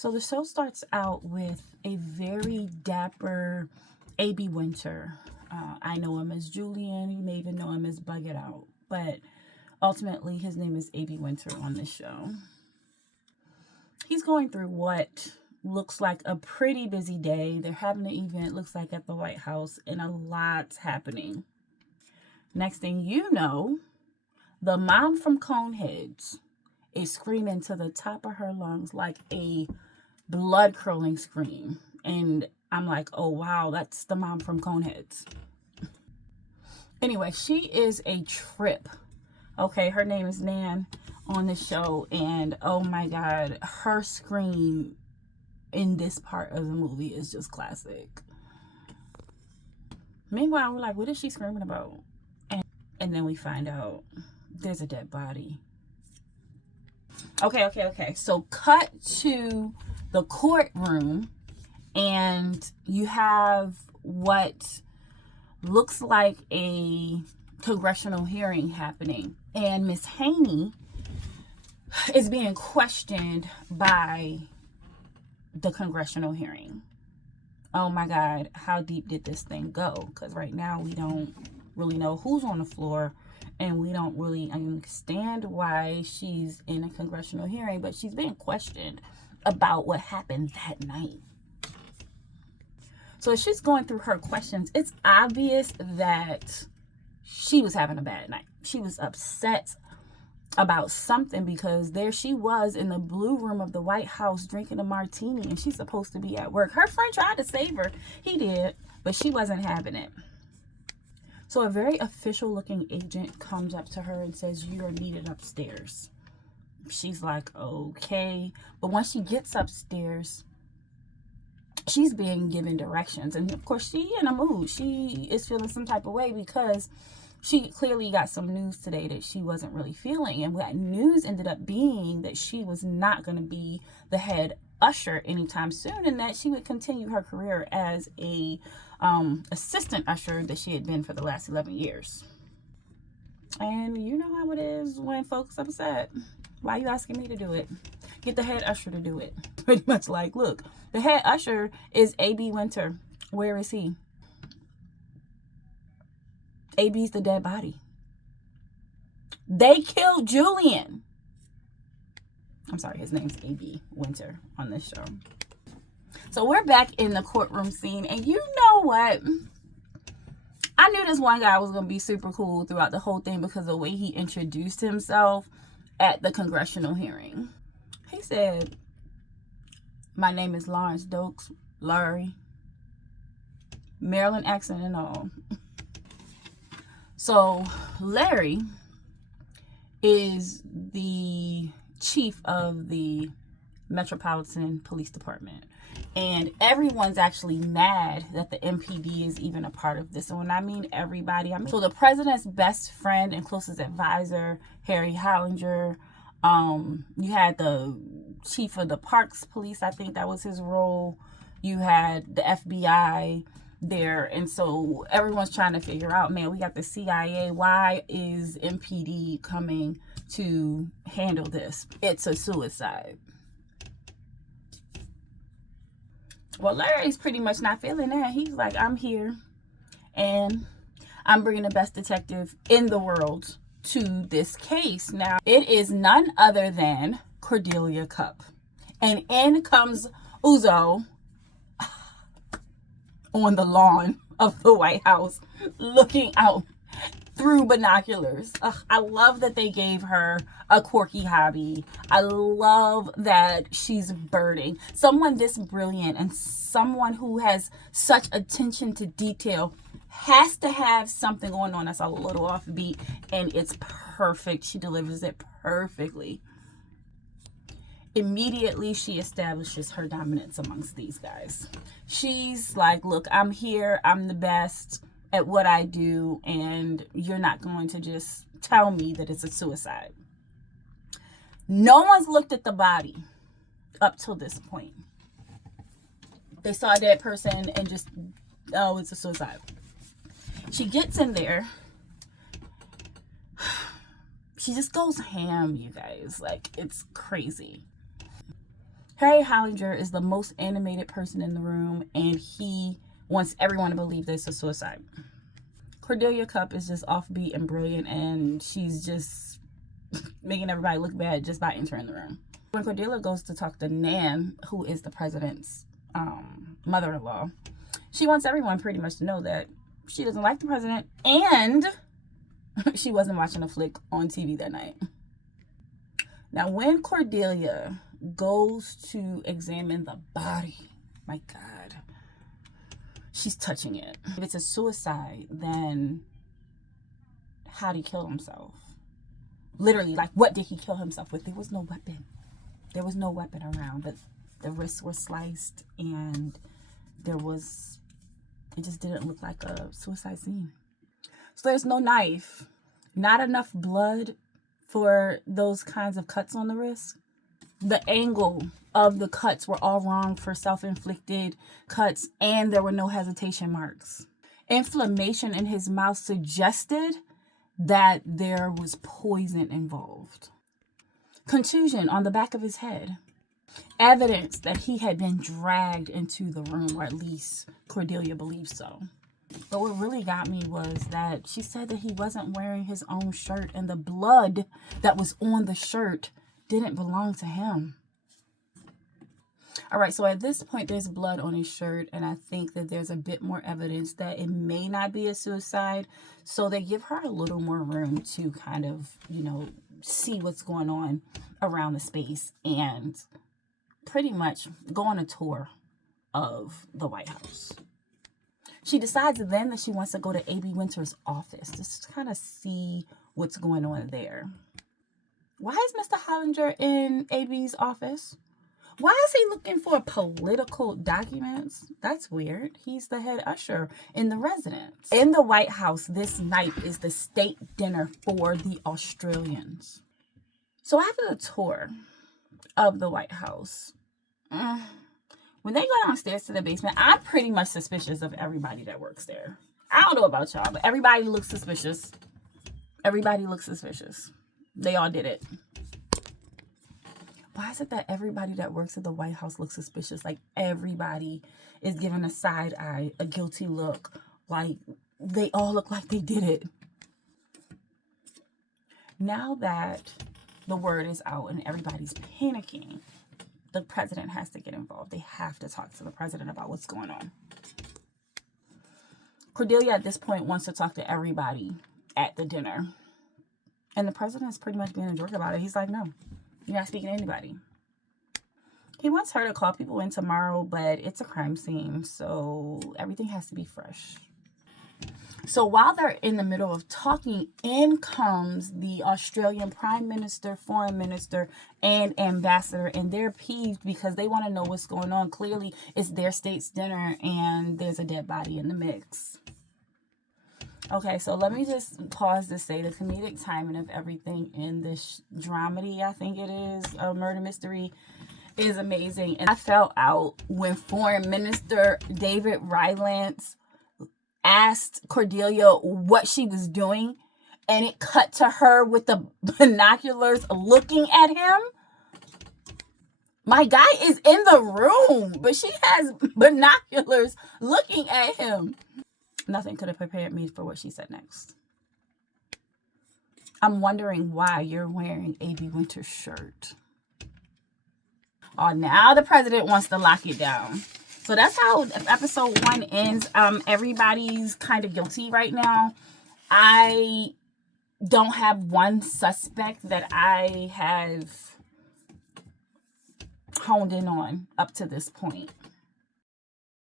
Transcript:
So the show starts out with a very dapper A.B. Winter. I know him as Julian. You may even know him as Bug It Out. But ultimately, his name is A.B. Winter on this show. He's going through what looks like a pretty busy day. They're having an event, looks like at the White House, and a lot's happening. Next thing you know, the mom from Coneheads is screaming to the top of her lungs like a blood-curdling scream. And I'm like, oh wow, that's the mom from Coneheads. Anyway, she is a trip. Okay, her name is Nan on the show, and oh my god, her scream in this part of the movie is just classic. Meanwhile, we're like, what is she screaming about? And then we find out there's a dead body. Okay. So cut to the courtroom, and you have what looks like a congressional hearing happening. And Miss Haney is being questioned by the congressional hearing. Oh my God, how deep did this thing go? Because right now we don't really know who's on the floor, and we don't really understand why she's in a congressional hearing, but she's being questioned about what happened that night. So as she's going through her questions, it's obvious that she was having a bad night. She was upset about something, because there she was in the blue room of the White House drinking a martini, and she's supposed to be at work. Her friend tried to save her. He did, but she wasn't having it. So a very official looking agent comes up to her and says, you are needed upstairs. She's like, okay. But once she gets upstairs, she's being given directions. And of course, she in a mood. She is feeling some type of way, because she clearly got some news today that she wasn't really feeling. And that news ended up being that she was not going to be the head usher anytime soon, and that she would continue her career as a assistant usher that she had been for the last 11 years. And you know how it is when folks upset. Why are you asking me to do it? Get the head usher to do it. Pretty much like, look, the head usher is A.B. Winter. Where is he? A.B.'s the dead body. They killed Julian. I'm sorry, his name's A.B. Winter on this show. So we're back in the courtroom scene, and you know what? I knew this one guy was going to be super cool throughout the whole thing, because of the way he introduced himself at the congressional hearing. He said, my name is Lawrence Dokes, Larry. Maryland accent and all. So Larry is the chief of the Metropolitan Police Department, and everyone's actually mad that the MPD is even a part of this. And when I mean everybody, I mean, so the president's best friend and closest advisor, Harry Hollinger. You had the chief of the Parks Police, I think that was his role. You had the FBI there, and so everyone's trying to figure out, man, we got the CIA. Why is MPD coming to handle this? It's a suicide. Well, Larry's pretty much not feeling that. He's like, I'm here, and I'm bringing the best detective in the world to this case. Now, it is none other than Cordelia Cupp. And in comes Uzo on the lawn of the White House, looking out through binoculars. I love that they gave her a quirky hobby. I love that she's birding. Someone this brilliant and someone who has such attention to detail has to have something going on that's a little offbeat, and it's perfect. She delivers it perfectly. Immediately, she establishes her dominance amongst these guys. She's like, look, I'm here. I'm the best at what I do, and you're not going to just tell me that it's a suicide. No one's looked at the body up till this point. They saw a dead person and just, oh, it's a suicide. She gets in there. She just goes ham, you guys. Like, it's crazy. Harry Hollinger is the most animated person in the room, and he wants everyone to believe this is suicide. Cordelia Cupp is just offbeat and brilliant, and she's just making everybody look bad just by entering the room. When Cordelia goes to talk to Nan, who is the president's mother-in-law, she wants everyone pretty much to know that she doesn't like the president, and she wasn't watching a flick on TV that night. Now, when Cordelia goes to examine the body, my God, she's touching it. If it's a suicide, then how did he kill himself? Literally, like, what did he kill himself with? There was no weapon. There was no weapon around, but the wrists were sliced, and it just didn't look like a suicide scene. So there's no knife, not enough blood for those kinds of cuts on the wrist. The angle of the cuts were all wrong for self-inflicted cuts, and there were no hesitation marks. Inflammation in his mouth suggested that there was poison involved. Contusion on the back of his head. Evidence that he had been dragged into the room, or at least Cordelia believes so. But what really got me was that she said that he wasn't wearing his own shirt, and the blood that was on the shirt didn't belong to him. All right, so at this point, there's blood on his shirt, and I think that there's a bit more evidence that it may not be a suicide. So they give her a little more room to kind of, see what's going on around the space and pretty much go on a tour of the White House. She decides then that she wants to go to A.B. Winter's office just to kind of see what's going on there. Why is Mr. Hollinger in A.B.'s office? Why is he looking for political documents? That's weird. He's the head usher in the residence. In the White House this night is the state dinner for the Australians. So after the tour of the White House, when they go downstairs to the basement, I'm pretty much suspicious of everybody that works there. I don't know about y'all, but everybody looks suspicious. Everybody looks suspicious. They all did it. Why is it that everybody that works at the White House looks suspicious? Like, everybody is giving a side eye, a guilty look. Like, they all look like they did it. Now that the word is out and everybody's panicking, the president has to get involved. They have to talk to the president about what's going on. Cordelia at this point wants to talk to everybody at the dinner. And the president is pretty much being a jerk about it. He's like, no, you're not speaking to anybody. He wants her to call people in tomorrow, but it's a crime scene, so everything has to be fresh. So while they're in the middle of talking, in comes the Australian Prime Minister, Foreign Minister, and Ambassador, and they're peeved because they want to know what's going on. Clearly, it's their state's dinner, and there's a dead body in the mix. Okay, so let me just pause to say the comedic timing of everything in this dramedy, I think it is, a murder mystery, is amazing. And I fell out when Foreign Minister David Rylance asked Cordelia what she was doing, and it cut to her with the binoculars looking at him. My guy is in the room, but she has binoculars looking at him. Nothing could have prepared me for what she said next. I'm wondering why you're wearing A.B. Winter's shirt. Oh, now the president wants to lock it down. So that's how episode 1 ends. Everybody's kind of guilty right now. I don't have one suspect that I have honed in on up to this point.